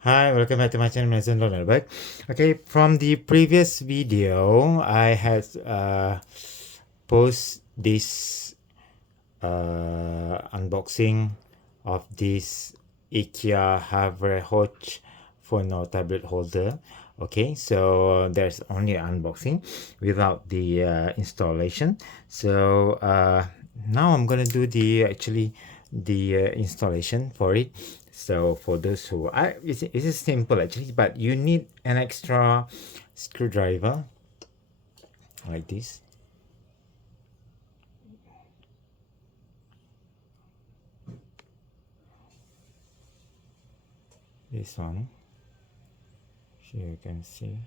Hi, welcome back to my channel, Maison. Okay, from the previous video, I had post this unboxing of this Ikea Havrehoj phone or tablet holder. Okay, so there's only unboxing without the installation. So now I'm gonna do the installation for it. So for those who it's simple actually, but you need an extra screwdriver like this. This one, so you can see.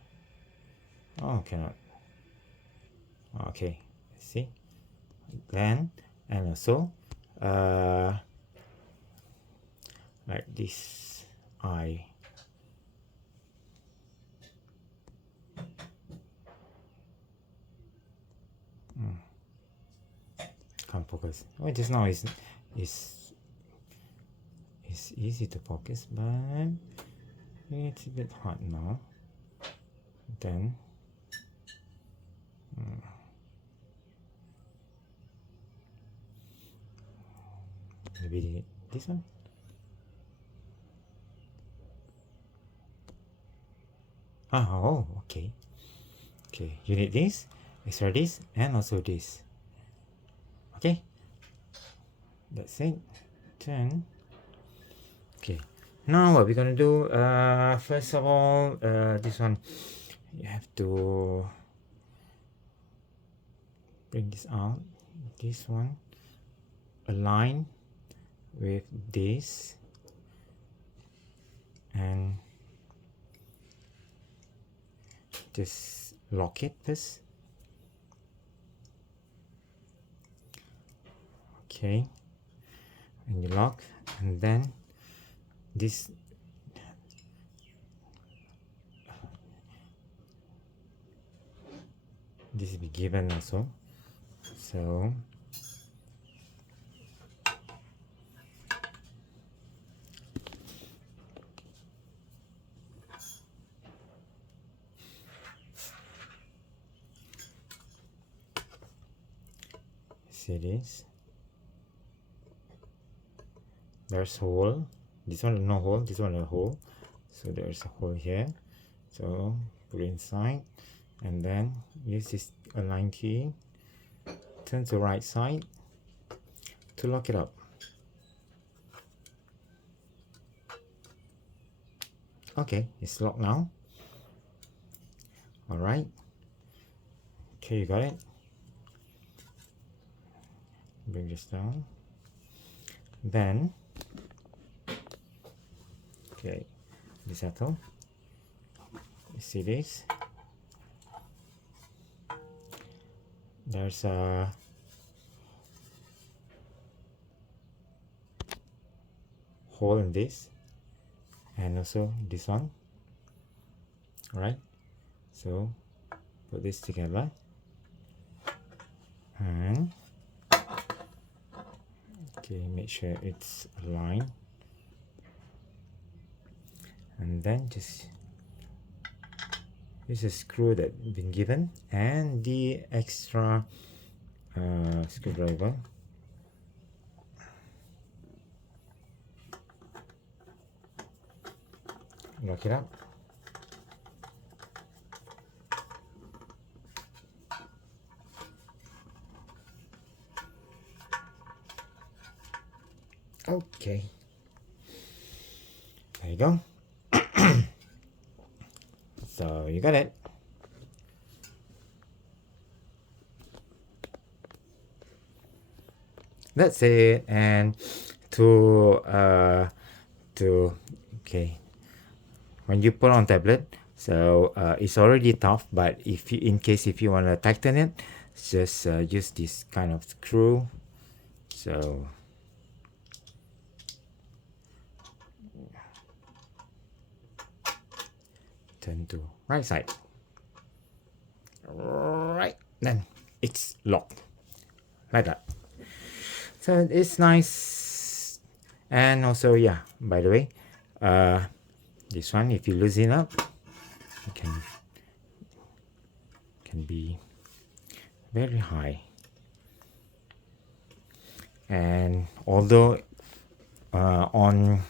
Oh, cannot. Okay, see. Then and also like this eye. Can't focus. Well, just now is easy to focus, but it's a bit hard now. Then maybe this one. Oh, okay. Okay, you need this, extra this, and also this. Okay, that's it. Then, okay. Now what we're gonna do? First of all, this one you have to bring this out. This one align with this, and just lock it first. Okay, and you lock, and then this be given also. So see this, there's hole. This one no hole, this one a hole, so there's a hole here. So put it inside, and then use this align key, turn to right side to lock it up. Okay, it's locked now. All right. Okay, you got it. Bring this down. Then, okay, disassemble. You see this? There's a hole in this, and also this one. All right. So put this together, and okay, make sure it's aligned, and then just use a screw that been given and the extra screwdriver. Lock it up. Okay, there you go. So you got it. That's it. And to okay, when you put on tablet, so it's already tough, but if you in case if you want to tighten it, just use this kind of screw. So turn to right side. Right, then it's locked like that. So it's nice. And also, yeah, by the way, This one, if you loosen up, it can be very high. And although on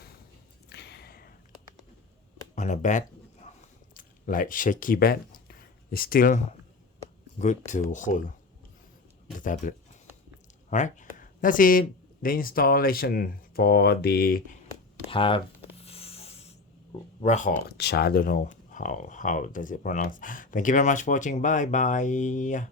a bed like shaky bed, it's still good to hold the tablet. All right, that's it. The installation for the Havrehoj. I don't know how does it pronounce. Thank you very much for watching. Bye bye.